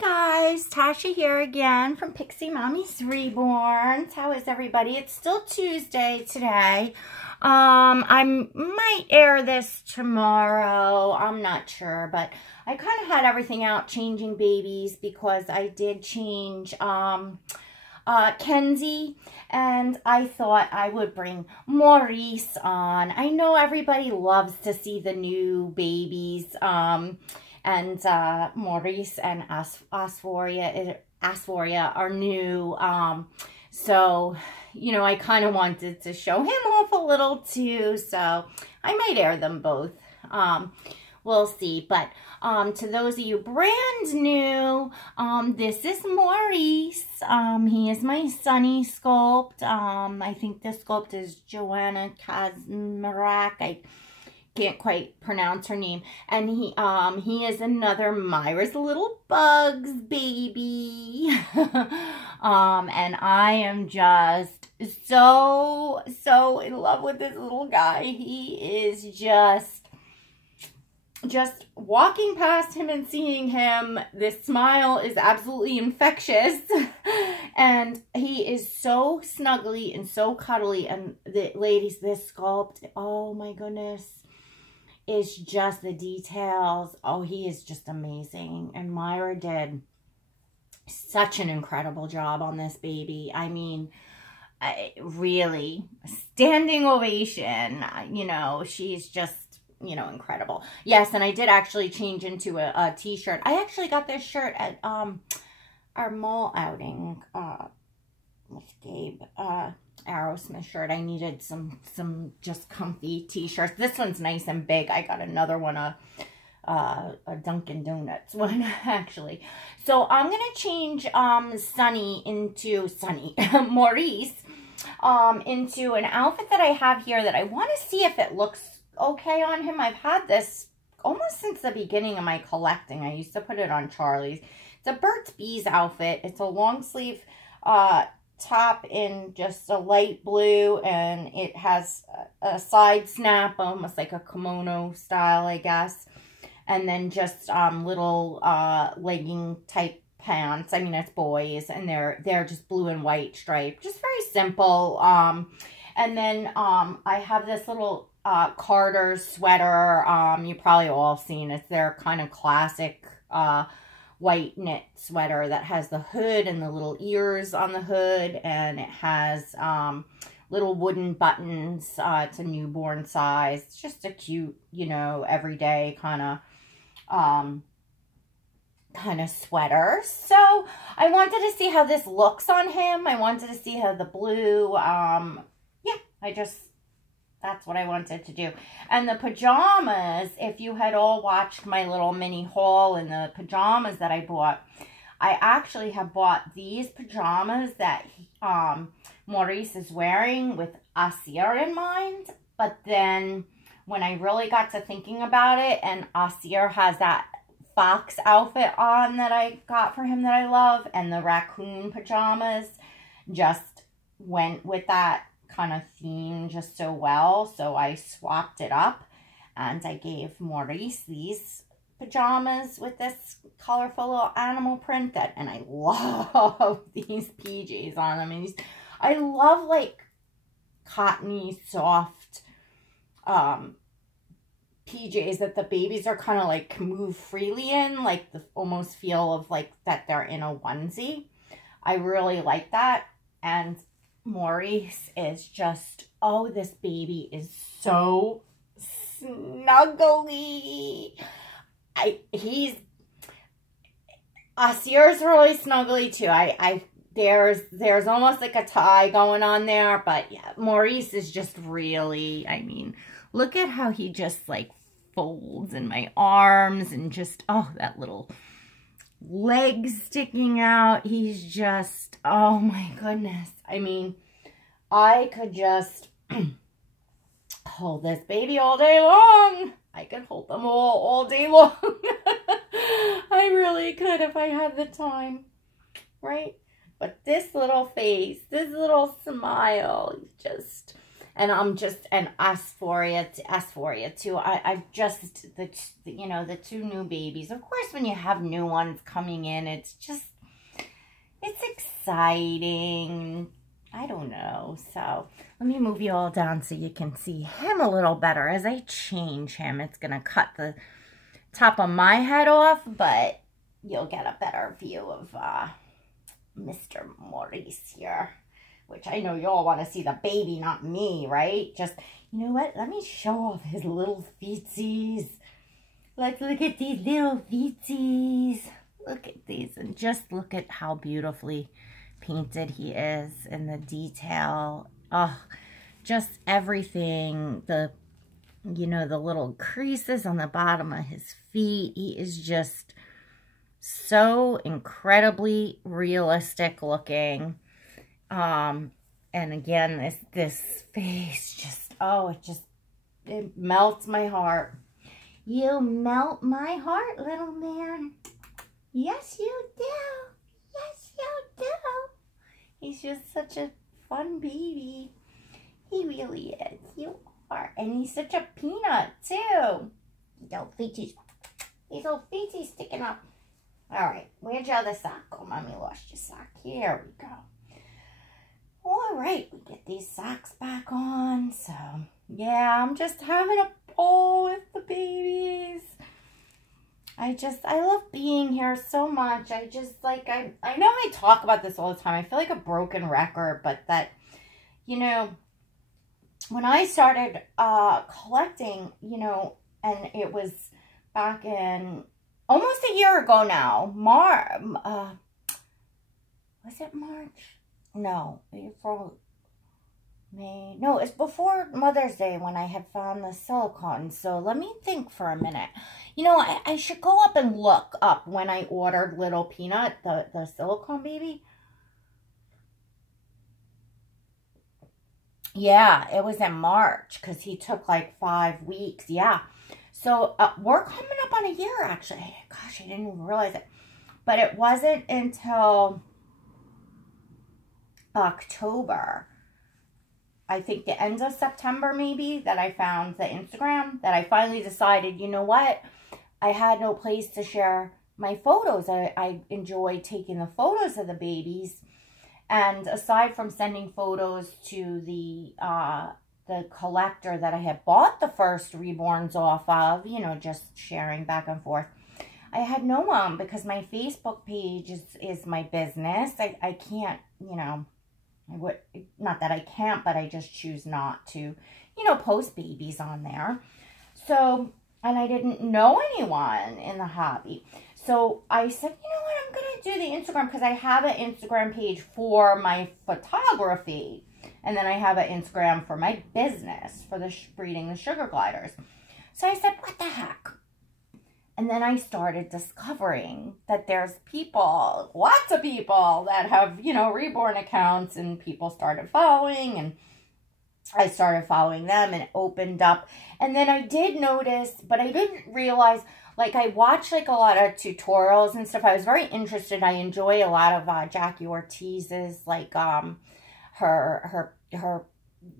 guys, Tasha here again from Pixie Mommy's Reborn. How is everybody? It's still Tuesday today. I might air this tomorrow. I'm not sure, but I kind of had everything out changing babies because I did change Kenzie, and I thought I would bring Mouryce on. I know everybody loves to see the new babies, and Mouryce and Asphoria are new. So, you know, I kind of wanted to show him off a little too. So I might air them both. We'll see. But to those of you brand new, this is Mouryce. He is my Sunny sculpt. I think this sculpt is Joanna Kazmarak. I can't quite pronounce her name. And he is another Myra's Little Bugs baby. And I am just so in love with this little guy. He is just walking past him and seeing him, this smile is absolutely infectious. And he is so snuggly and so cuddly. And ladies, this sculpt, oh my goodness, it's just the details. Oh, he is just amazing. And Myra did such an incredible job on this baby. I mean, really, standing ovation. You know, she's just, you know, incredible. Yes, and I did actually change into a t-shirt. I actually got this shirt at our mall outing with Gabe. Aerosmith shirt. I needed some just comfy t-shirts. This one's nice and big. I got another one, a Dunkin' Donuts one, actually. So I'm gonna change Mouryce into an outfit that I have here that I want to see if it looks okay on him. I've had this almost since the beginning of my collecting. I used to put it on Charlie's. It's a Burt's Bees outfit. It's a long sleeve top in just a light blue, and it has a side snap, almost like a kimono style, I guess, and then just little legging type pants. I mean, it's boys, and they're just blue and white striped, just very simple. And then I have this little Carter's sweater. You probably all seen it. It's their kind of classic white knit sweater that has the hood and the little ears on the hood, and it has little wooden buttons. It's a newborn size. It's just a cute, you know, everyday kind of sweater. So I wanted to see how this looks on him. I wanted to see how the blue, yeah, that's what I wanted to do. And the pajamas, if you had all watched my little mini haul in the pajamas that I bought, I actually have bought these pajamas that Mouryce is wearing with Asir in mind. But then when I really got to thinking about it, and Asir has that fox outfit on that I got for him that I love, and the raccoon pajamas just went with that kind of theme just so well. So I swapped it up, and I gave Mouryce these pajamas with this colorful little animal print and I love these PJs on them. And I love like cottony soft PJs that the babies are kind of like move freely in, like the almost feel of like that they're in a onesie. I really like that. And Mouryce is just, oh, this baby is so snuggly. Asir's really snuggly too. There's almost like a tie going on there, but yeah, Mouryce is just really, I mean, look at how he just like folds in my arms, and just, oh, that little legs sticking out. He's just, oh my goodness. I mean, I could just hold this baby all day long. I could hold them all day long. I really could if I had the time, right? But this little face, this little smile, just, And I'm just an Asphoria too. I've just, you know, the 2 new babies. Of course, when you have new ones coming in, it's exciting. I don't know. So let me move you all down so you can see him a little better. As I change him, it's going to cut the top of my head off, but you'll get a better view of Mr. Mouryce here. Which I know you all want to see the baby, not me, right? Just, you know what? Let me show off his little feetsies. Let's look at these little feetsies. Look at these. And just look at how beautifully painted he is and the detail. Oh, just everything. You know, the little creases on the bottom of his feet. He is just so incredibly realistic looking. And again, this face just, oh, it melts my heart. You melt my heart, little man. Yes, you do. Yes, you do. He's just such a fun baby. He really is. You are. And he's such a peanut, too. Little feeties. These little feeties sticking up. All right. Where'd your other sock go? Mommy lost your sock. Here we go. All right, we get these socks back on. So, yeah, I'm just having a ball with the babies. I love being here so much. I know I talk about this all the time. I feel like a broken record, but that, you know, when I started collecting, you know, and it was back in almost a year ago now, was it March? No, April, May. No, it's before Mother's Day when I had found the silicone. So let me think for a minute. You know, I should go up and look up when I ordered Little Peanut, the silicone baby. Yeah, it was in March because he took like 5 weeks. Yeah. So we're coming up on a year, actually. Gosh, I didn't even realize it. But it wasn't until October, I think the end of September maybe, that I found the Instagram, that I finally decided, you know what, I had no place to share my photos. I enjoy taking the photos of the babies, and aside from sending photos to the collector that I had bought the first Reborns off of, you know, just sharing back and forth, I had no one, because my Facebook page is my business. I can't, you know, not that I can't, but I just choose not to, you know, post babies on there. So, and I didn't know anyone in the hobby. So I said, you know what, I'm going to do the Instagram, because I have an Instagram page for my photography. And then I have an Instagram for my business, for the breeding the sugar gliders. So I said, what the heck? And then I started discovering that there's people, lots of people that have, you know, Reborn accounts, and people started following, and I started following them, and it opened up. And then I did notice, but I didn't realize, like, I watched like a lot of tutorials and stuff. I was very interested. I enjoy a lot of Jackie Ortiz's, like, her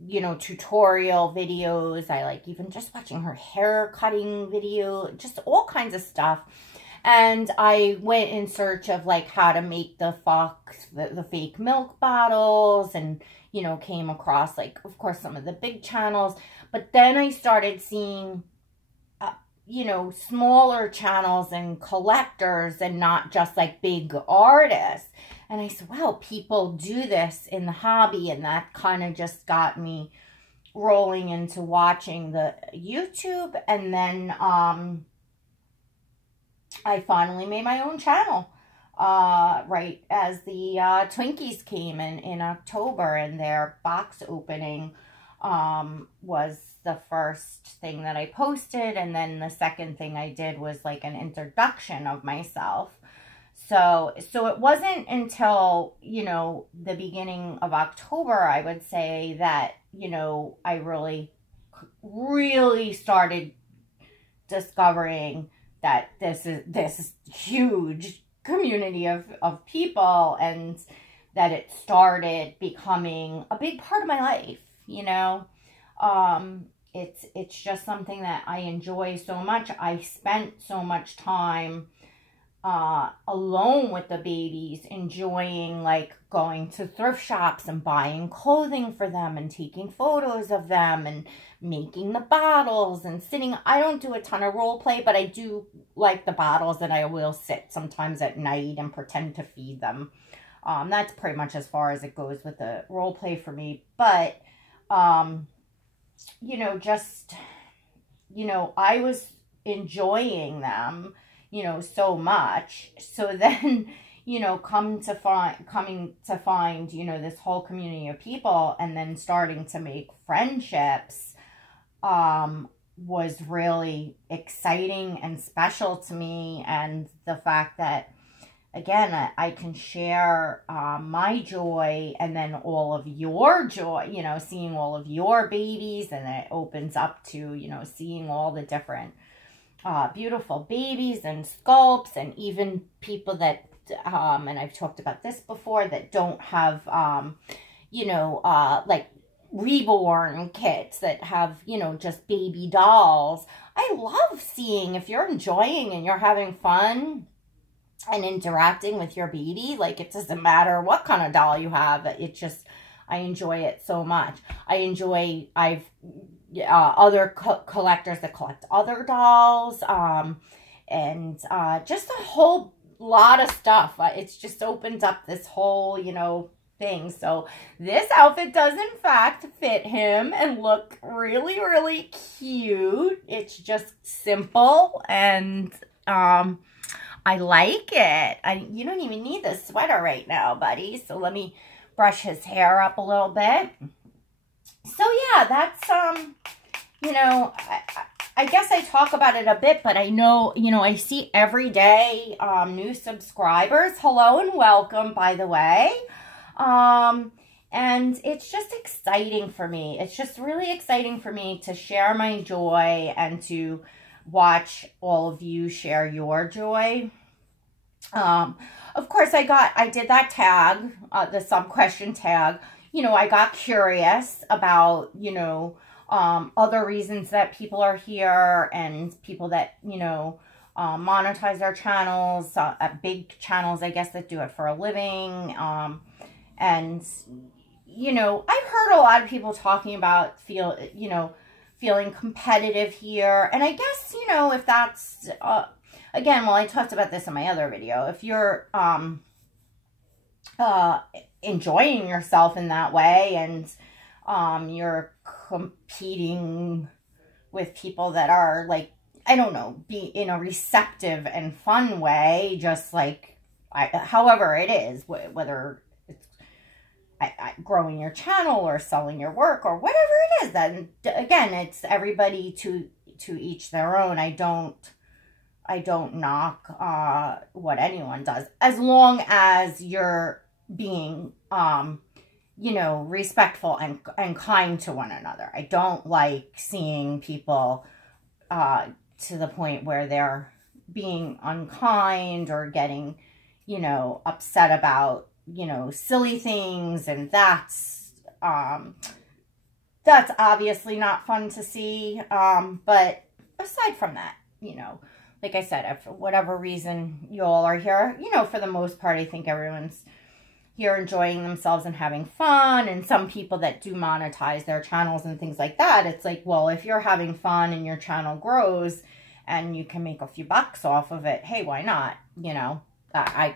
you know, tutorial videos. I like even just watching her hair cutting video, just all kinds of stuff. And I went in search of like how to make the fake milk bottles, and, you know, came across like, of course, some of the big channels. But then I started seeing, you know, smaller channels and collectors, and not just like big artists. And I said, wow, people do this in the hobby. And that kind of just got me rolling into watching the YouTube. And then I finally made my own channel right as the Twinkies came in October. And their box opening was the first thing that I posted. And then the second thing I did was like an introduction of myself. So it wasn't until, you know, the beginning of October, I would say, that, you know, I really started discovering that this is this huge community of people, and that it started becoming a big part of my life, you know. It's just something that I enjoy so much. I spent so much time alone with the babies, enjoying like going to thrift shops and buying clothing for them and taking photos of them and making the bottles and sitting. I don't do a ton of role play, but I do like the bottles, and I will sit sometimes at night and pretend to feed them. That's pretty much as far as it goes with the role play for me. But you know, just, you know, I was enjoying them, you know, so much. So then, you know, coming to find, you know, this whole community of people and then starting to make friendships, was really exciting and special to me. And the fact that, again, I can share my joy and then all of your joy, you know, seeing all of your babies, and it opens up to, you know, seeing all the different beautiful babies and sculpts, and even people that, and I've talked about this before, that don't have, you know, like Reborn kits that have, you know, just baby dolls. I love seeing, if you're enjoying and you're having fun and interacting with your baby, like, it doesn't matter what kind of doll you have. It just, I enjoy it so much. Other collectors that collect other dolls, and just a whole lot of stuff. It's just opened up this whole, you know, thing. So this outfit does in fact fit him and look really, really cute. It's just simple, and I like it. You don't even need the sweater right now, buddy. So let me brush his hair up a little bit. So yeah, that's, you know, I guess I talk about it a bit, but I know, you know, I see every day new subscribers. Hello and welcome, by the way. And it's just exciting for me. It's just really exciting for me to share my joy and to watch all of you share your joy. Of course, I did that tag, the sub-question tag. You know, I got curious about, you know, other reasons that people are here, and people that, you know, monetize their channels, big channels, I guess, that do it for a living. And, you know, I've heard a lot of people talking about feeling competitive here. And I guess, you know, if that's, again, well, I talked about this in my other video. If you're enjoying yourself in that way, and you're competing with people that are, like, I don't know, be in a receptive and fun way, just like, however it is, whether it's growing your channel or selling your work or whatever it is, then again, it's everybody to each their own. I don't knock what anyone does, as long as you're being you know, respectful and kind to one another. I don't like seeing people to the point where they're being unkind or getting, you know, upset about, you know, silly things, and that's obviously not fun to see. But aside from that, you know, like I said, if for whatever reason you all are here, you know, for the most part, I think everyone's here enjoying themselves and having fun. And some people that do monetize their channels and things like that, it's like, well, if you're having fun and your channel grows and you can make a few bucks off of it, hey, why not? You know, I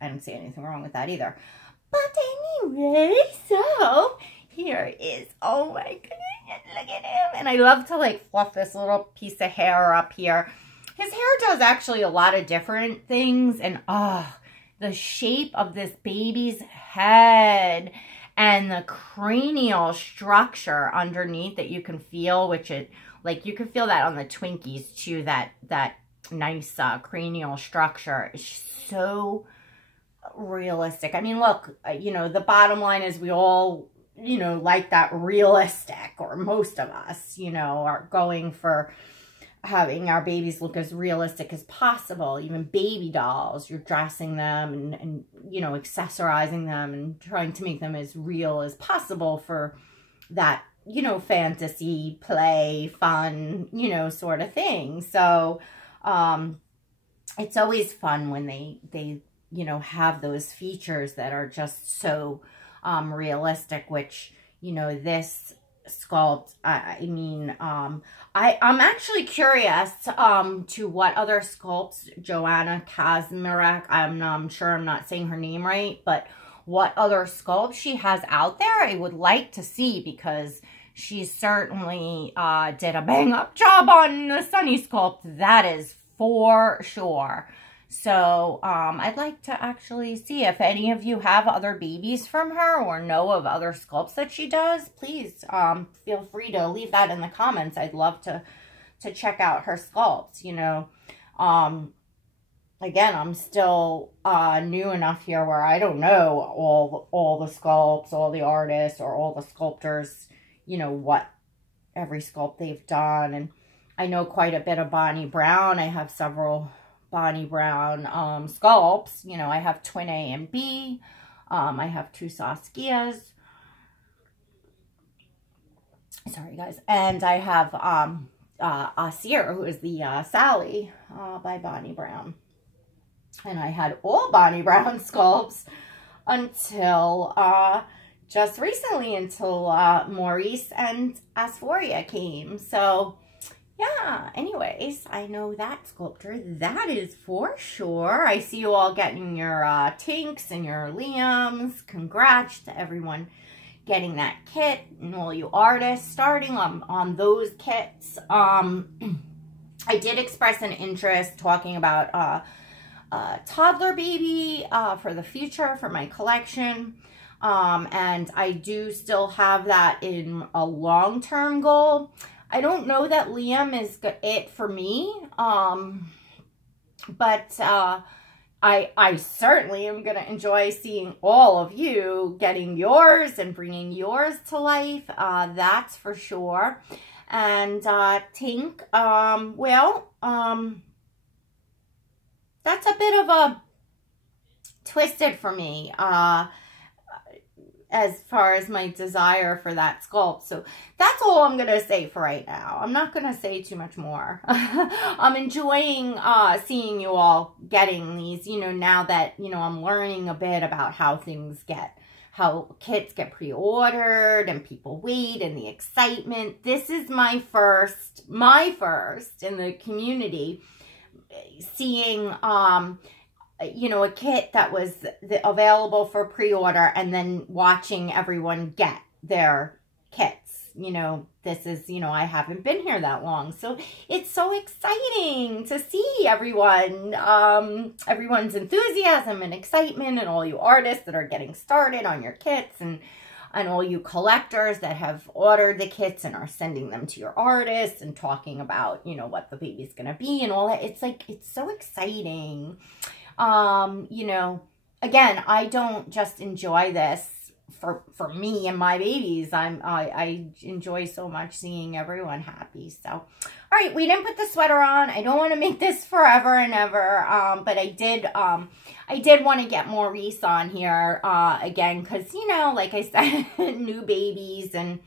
don't see anything wrong with that either. But anyway, so here is, oh my goodness, look at him. And I love to, like, fluff this little piece of hair up here. His hair does actually a lot of different things, and the shape of this baby's head and the cranial structure underneath that you can feel, which it, like, you can feel that on the Twinkies too, that nice cranial structure is so realistic. I mean, look, you know, the bottom line is we all, you know, like that realistic, or most of us, you know, are going for having our babies look as realistic as possible. Even baby dolls, you're dressing them and you know, accessorizing them and trying to make them as real as possible for that, you know, fantasy, play, fun, you know, sort of thing. So, it's always fun when they, you know, have those features that are just so, realistic, which, you know, this sculpt, I mean, I'm actually curious, to what other sculpts Joanna Kazmarek, I'm sure I'm not saying her name right, but what other sculpts she has out there. I would like to see, because she certainly did a bang-up job on the Sunny sculpt. That is for sure. So I'd like to actually see if any of you have other babies from her or know of other sculpts that she does. Please feel free to leave that in the comments. I'd love to check out her sculpts, you know. Again, I'm still new enough here where I don't know all the sculpts, all the artists, or all the sculptors, you know, what every sculpt they've done. And I know quite a bit of Bonnie Brown. I have several Bonnie Brown sculpts. You know, I have Twin A and B. I have two Saskias. Sorry, guys. And I have Sierra, who is the Sally by Bonnie Brown. And I had all Bonnie Brown sculpts until just recently, until Mouryce and Asphoria came. So, yeah, anyways, I know that sculptor. That is for sure. I see you all getting your Tinks and your Liams. Congrats to everyone getting that kit, and all you artists starting on those kits. I did express an interest talking about toddler baby for the future for my collection, and I do still have that in a long-term goal. I don't know that Liam is it for me, but I certainly am going to enjoy seeing all of you getting yours and bringing yours to life. That's for sure. And Tink, that's a bit of a twisted for me, as far as my desire for that sculpt. So that's all I'm going to say for right now. I'm not going to say too much more. I'm enjoying seeing you all getting these, you know, now that, you know, I'm learning a bit about how kits get pre-ordered and people wait and the excitement. This is my first in the community seeing, you know, a kit that was available for pre-order and then watching everyone get their kits. You know, this is, you know, I haven't been here that long. So it's so exciting to see everyone, everyone's enthusiasm and excitement, and all you artists that are getting started on your kits, and all you collectors that have ordered the kits and are sending them to your artists and talking about, you know, what the baby's going to be and all that. It's like, it's so exciting. You know, again, I don't just enjoy this for me and my babies. I enjoy so much seeing everyone happy. So, all right, we didn't put the sweater on. I don't want to make this forever and ever. But I did want to get Mouryce on here, again, because, you know, like I said, new babies, and,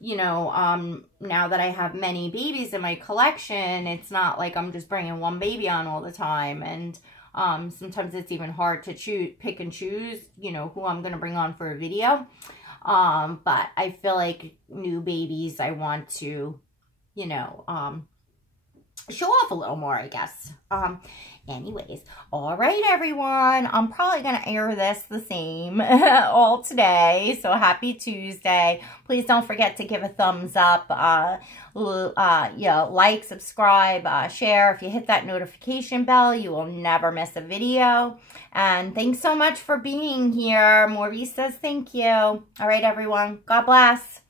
you know, now that I have many babies in my collection, it's not like I'm just bringing one baby on all the time. And sometimes it's even hard to pick and choose, you know, who I'm going to bring on for a video. But I feel like new babies, I want to, you know, show off a little more, I guess. Anyways, all right, everyone. I'm probably going to air this the same all today. So happy Tuesday. Please don't forget to give a thumbs up. Yeah, like, subscribe, share. If you hit that notification bell, you will never miss a video. And thanks so much for being here. Mouryce says thank you. All right, everyone. God bless.